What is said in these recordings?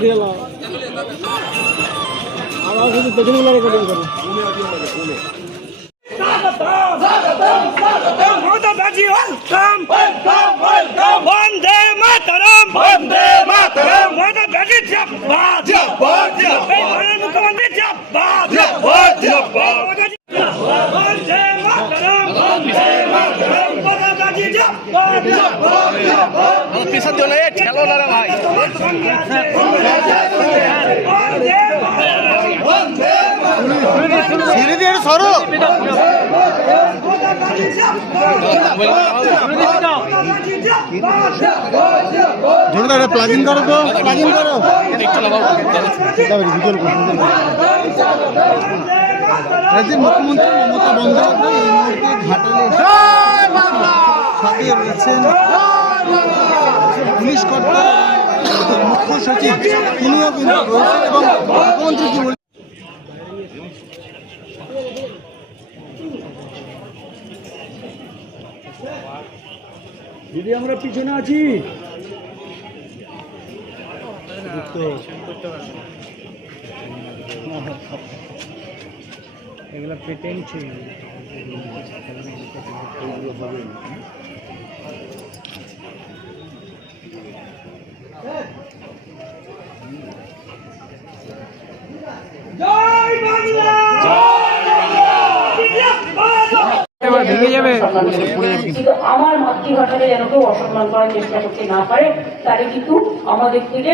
गेला आवाज पेছনগুলো রেকর্ডিং করো মোদাবাজি ওয়েলকাম ওয়েলকাম ওয়েলকাম বন্দে মাতরম মোদাবাজি জিন্দাবাদ জিন্দাবাদ জিন্দাবাদ মুখ্যমন্ত্রী জিন্দাবাদ জিন্দাবাদ জিন্দাবাদ বন্দে মাতরম মোদাবাজি জিন্দাবাদ জিন্দাবাদ জিন্দাবাদ পিছন দিও না ঠেলো না রে ভাই ছেড়ে দিয়ে সরো জোরদার প্লাগিং করো তো প্লাগিং করো ভিজুয়াল রাজ্যের মুখ্যমন্ত্রী মমতা বন্দ্যোপাধ্যায় এই মুহূর্তে ঘাটালে সাথে রয়েছেন পুলিশ কর্তা মুখ্য সচিব তিনিও কিন্তু রয়েছেন এবং মুখ্যমন্ত্রী কি বলছেন দিদি আমরা পিছনে আছি এগুলো পেটেন্ট ছিল জয় বাংলা আমার মাতৃভাষাকে যেন কেউ অসম্মান করার চেষ্টা করতে না পারে, তাহলে কিন্তু আমাদের থেকে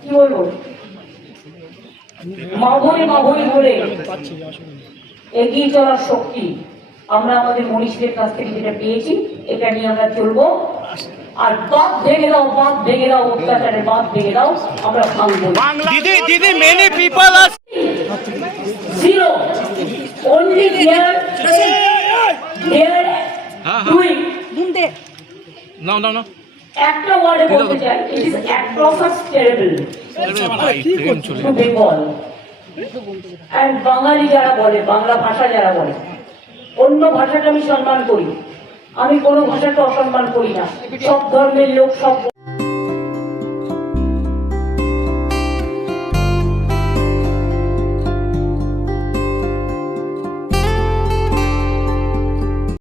কি বলবো মাভরি বলে এগিয়ে চলার শক্তি আমরা আমাদের মনীষীদের কাছ থেকে যেটা পেয়েছি, এটা নিয়ে আমরা চলবো। আর বাদ ভেঙে দাও অত্যাচারের বাদ ভেঙে দাও, আমরা ভাঙবো। দিদি many people are zero only there doing no একটা ওয়ার্ডে বলতে চাই, it is atrocious terrible to Bengal and বাঙালি যারা বলে, বাংলা ভাষা যারা বলে, অন্য ভাষাটা আমি সম্মান করি, আমি কোনো ভাষাকে অসম্মান করি না। সব ধর্মের লোক সব